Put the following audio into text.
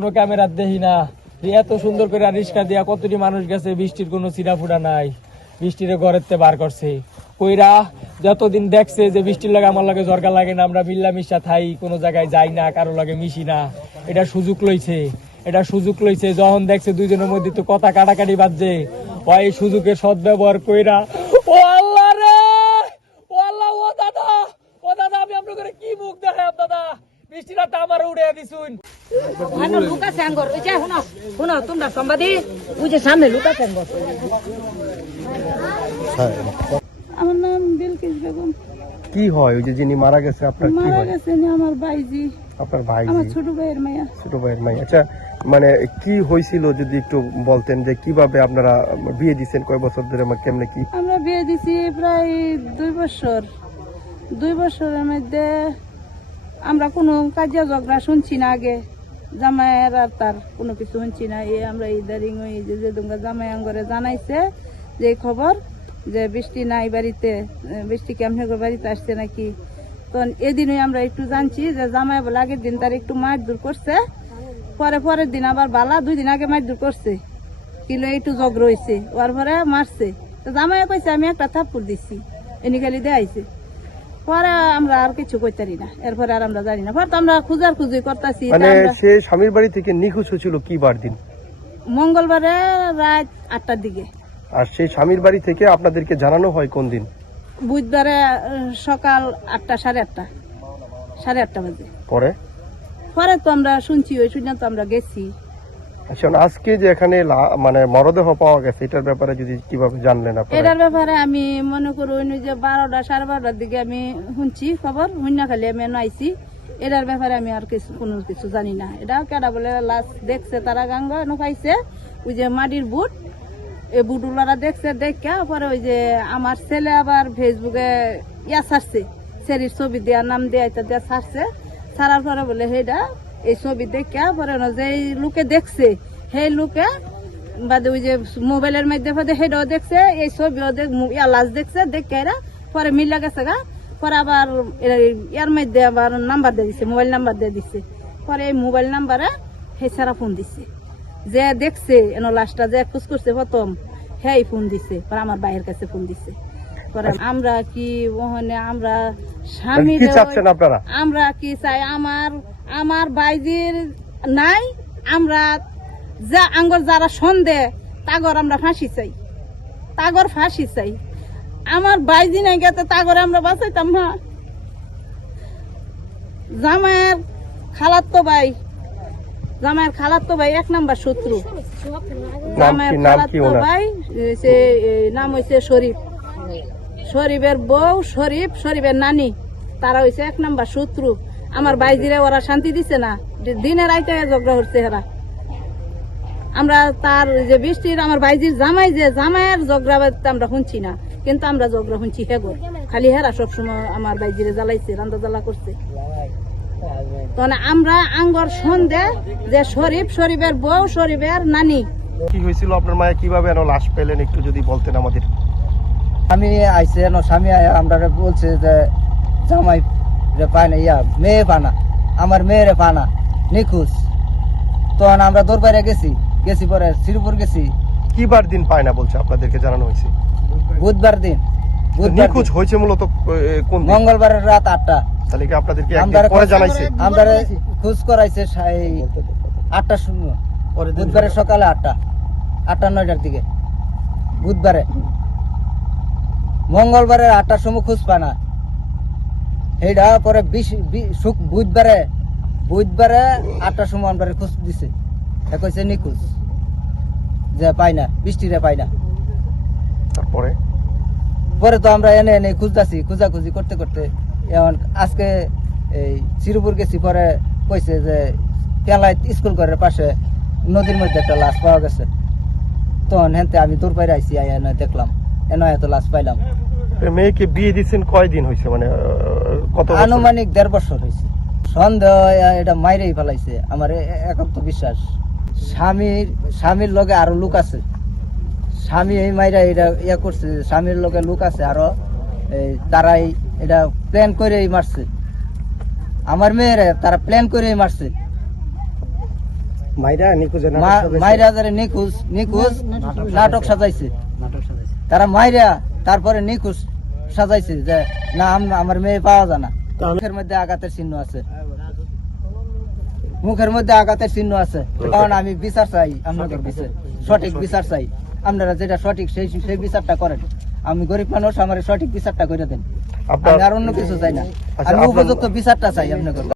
কোনো ক্যামেরা দেখি না। এত সুন্দর করে রিস্কা দিয়া কতটি মানুষ গেছে, বৃষ্টির কোনো চিরাফুটা নাই, বৃষ্টির ঘরের তে বার করছে। কইরা যতদিন দেখছে যে বৃষ্টির লাগে আমার লাগে জরকা লাগে না, আমরা মিল্লামিশা থাই, কোনো জায়গায় যাই না, কারো লাগে মিশি না, এটা সুযোগ লইছে। যখন দেখছে দুইজনের মধ্যে তো কথা কাটাকাটি বাজছে, ওই সুযোগের সদ্ব্যবহার কইরা ও আল্লাহ রে, ও আল্লাহ, ও দাদা আমি আপনার করে কি মুখ দেখাই দাদা, বৃষ্টিটা তো আমার উড়ে দিছুন। তোমরা সম্বাদী ওই যে সামনে লুকা স্যাঙ্গর। আমার নাম বিলকিস বেগম। কি হয় ওই যে যিনি মারা গেছে আপনার? কি মারা হয়? গেছে আমার ভাইজি। আপনার ভাই? আমার ছোট ভাইয়ের মাইয়া। ছোট ভাইয়ের মাই। আচ্ছা, মানে কি হয়েছিল যদি একটু বলতেন যে কিভাবে আপনারা বিয়ে দিচ্ছেন, কয় বছর ধরে, কেমনে কি? আমরা বিয়ে দিছি প্রায় 2 বছর। 2 বছরের মধ্যে আমরা কোনো কাজিয়া ঝগড়া শুনছি না। আগে জামাইয়ের আর তার কোনো কিছু শুনছি না। আমরা ইদারিং ওই যে দুঙ্গা জামাই আঙ্গরে জানাইছে যে খবর যে বৃষ্টি নাই বাড়িতে, বৃষ্টি কেমন বাড়িতে আসছে নাকি। তো এদিনই আমরা একটু জানছি যে জামাই বলে আগের দিন তার একটু মারধর করছে, পরের দিন আবার বালা 2 দিন আগে মারধর করছে, কিলো একটু ঝগড়া হয়েছে, ওর পরে মারছে। তো জামাই কইছে আমি একটা থাপ্পড় দিচ্ছি, এনে খালি দেয়াইছে। পরে আমরা আর কিছু কইতারি না, এরপরে আর আমরা জানি না। পরে তো আমরা খুঁজি করতেছি। মানে সে স্বামীর বাড়ি থেকে নিখোঁজ হয়েছিল কি বার দিন? মঙ্গলবারে রাত 8টার দিকে। আর সেই স্বামীর বাড়ি থেকে আপনাদেরকে জানানো হয় কোন দিন? বুধবারে সকাল 8টা, সাড়ে আটটা বাজে। পরে তো আমরা শুনছি, ওই শুনে তো আমরা গেছি। আচ্ছা, আজকে যে এখানে মানে মরদেহ পাওয়া গেছে, এটার ব্যাপারে যদি কিভাবে জানলেন আপনারা? এটার ব্যাপারে আমি মনে করি যে 12টা, সাড়ে 12টার দিকে আমি শুনছি খবর, শুনিয়া খালি আমি আইছি। এটার ব্যাপারে আমি আর কোনো কিছু জানি না। এটা কেডা বলে লাশ দেখছে, তারা গাঙ্গ পাইছে ওই যে মাটির বুট, এই বুটগুলারা দেখছে। দেখা পরে ওই যে আমার ছেলে আবার ফেসবুকে ছাড়ছে, ছেলের ছবি দেওয়ার নাম দেয়া দিয়া ছাড়ছে। ছাড়ার পরে বলে সেইটা এই ছবি দেখা পরে যে লোকে দেখছে, সেই লোকে বাদে ওই যে মোবাইলের মধ্যে সেটাও দেখছে, এই ছবিও লাশ দেখছে। দেখে এরা পরে মিলা গেছে গা। পরে আবার ইয়ার মধ্যে আবার নাম্বার দিয়ে দিচ্ছে, মোবাইল নাম্বার দিয়ে দিচ্ছে। পরে এই মোবাইল নাম্বারে সেই ছাড়া ফোন দিচ্ছে, যে দেখছে এন লাশটা যে খোঁজ করছে প্রথম, সেই ফোন দিছে। পরে আমার ভাইয়ের কাছে ফোন দিছে। পরে আমরা কি ওখানে আমরা স্বামী আমরা কি চাই, আমার বাইজির নাই, আমরা যা আঙ্গর যারা সন্দেহ তাগর আমরা ফাঁসি চাই, আমার বাইজি নাই গেছে তাগর আমরা বাঁচাইতাম না। জামাইয়ের খালাতো ভাই 1 নাম্বার শত্রু। জামাইয়ের খালাতো ভাই নাম হয়েছে শরীফের বউ, শরীফের নানি, তারা হয়েছে 1 নাম্বার শত্রু। আমার বাইজিরে ওরা শান্তি দিছে না, দিনের রাইতে ঝগড়া হচ্ছে হেরা। আমরা তার যে বৃষ্টির আমার বাইজির জামাইয়ের ঝগড়া আমরা শুনছি না, কিন্তু আমরা ঝগড়া শুনছি হেগো। খালি হেরা সবসময় আমার বাইজিরে জ্বালাইছে, রান্দা জ্বালা করছে। তখন আমরা আঙ্গর সন্দেহ যে শরীফের বউ, শরীফের নানি। কি হয়েছিল আপনার মায়ের, কিভাবে লাশ পেলেন একটু যদি বলতেন আমাদের? আমি আইসে স্বামী আমরা বলছে যে জামাই রে পায় না, মেয়ে পানা, আমার মেয়েরে পানা নিখোঁজ। তখন আমরা দরবারে গেছি পরে শ্রীপুর গেছি। কি বার দিন পায় না বলছে আপনাদেরকে জানানো হয়েছে? বুধবার দিন নিখোঁজ হয়েছে মূলত কোন? মঙ্গলবারের রাত 8টা। তাহলে কি আপনাদেরকে পরে জানাইছে? আমরা খোঁজ করাইছে 8টার সময়, বুধবারের সকালে 8টা 9টার দিকে। বুধবারে মঙ্গলবারের 8টার সময় খোঁজ পায় না। এইটা পরে বুধবারে 8টার সময় আমরা খোঁজ দিছে, কইছে নিখোঁজ, যে পাই না, বৃষ্টিরে পাই না। পরে তো আমরা এনে খোঁজাখুঁজি করতে এখন আজকে এই শ্রীপুর গেছি। পরে কইছে যে পেলাই স্কুল ঘরের পাশে নদীর মধ্যে একটা লাশ পাওয়া গেছে। তখন হেনতে আমি দূর পাইরে আইসি, দেখলাম এত লাশ পাইলাম। মেয়েকে বিয়ে দিচ্ছেন কয়দিন হয়েছে, মানে কত? আনুমানিক 1.5 বছর হয়েছে। সন্দেহ এটা মাইরেই ফেলাইছে আমার একান্ত বিশ্বাস। স্বামীর লগে আরো লোক আছে, স্বামী এই মাইরা এটা করছে, স্বামীর লগে লোক আছে আরো, তারাই এটা প্ল্যান করেই মারছে আমার মেয়েরে, তারা প্ল্যান করেই মারছে। মাইরা নিখোঁজে মাইরা যারা নিখোঁজ নাটক সাজাইছে তারা মাইরা তারপরে নিখোঁজ সাজাইছে যে না আমার মেয়ে পাওয়া যায় না। মুখের মধ্যে আঘাতের চিহ্ন আছে, মুখের মধ্যে আঘাতের চিহ্ন আছে। কারণ আমি বিচার চাই, আপনাদের কাছে সঠিক বিচার চাই। আপনারা যেটা সঠিক সেই বিচারটা করেন। আমি গরিব মানুষ, আমার সঠিক বিচারটা করে দেন। আমি আর অন্য কিছু চাই না, আমি উপযুক্ত বিচারটা চাই আপনাদের।